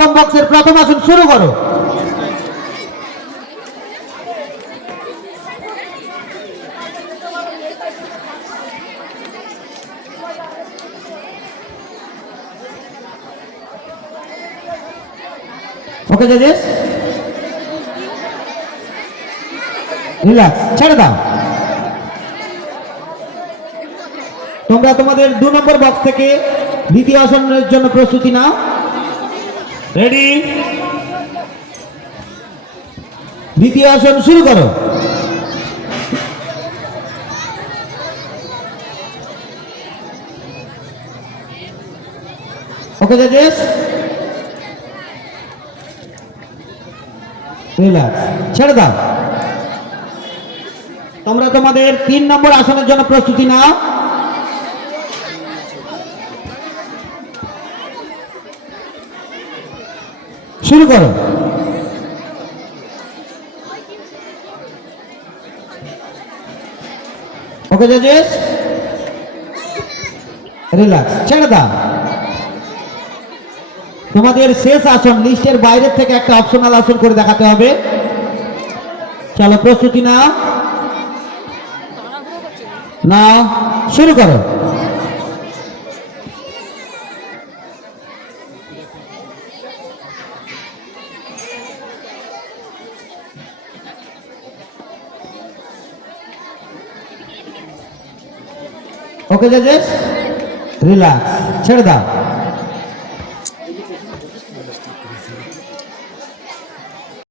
প্রথম বক্সের প্রথম আসন শুরু করো। ওকে জাজেস, রিল্যাক্স, ছেড়ে দাও। তোমরা তোমাদের 2 নম্বর বক্স থেকে দ্বিতীয় আসনের জন্য প্রস্তুতি নাও। রেডি, দ্বিতীয় আসন শুরু করো। ওকে জাজেস, রিল্যাক্স, ছেড়ে দাও। তোমরা তোমাদের 3 নম্বর আসনের জন্য প্রস্তুতি নাও। শুরু করো। ওকে জাজেস, রিল্যাক্স, ছেড়ে দাও। তোমাদের শেষ আসন লিস্টের বাইরে থেকে একটা অপশনাল আসন করে দেখাতে হবে। চলো প্রস্তুতি নাও, নাও, শুরু করো। ওকে জাজেস, রিল্যাক্স, ছেড়ে দাও।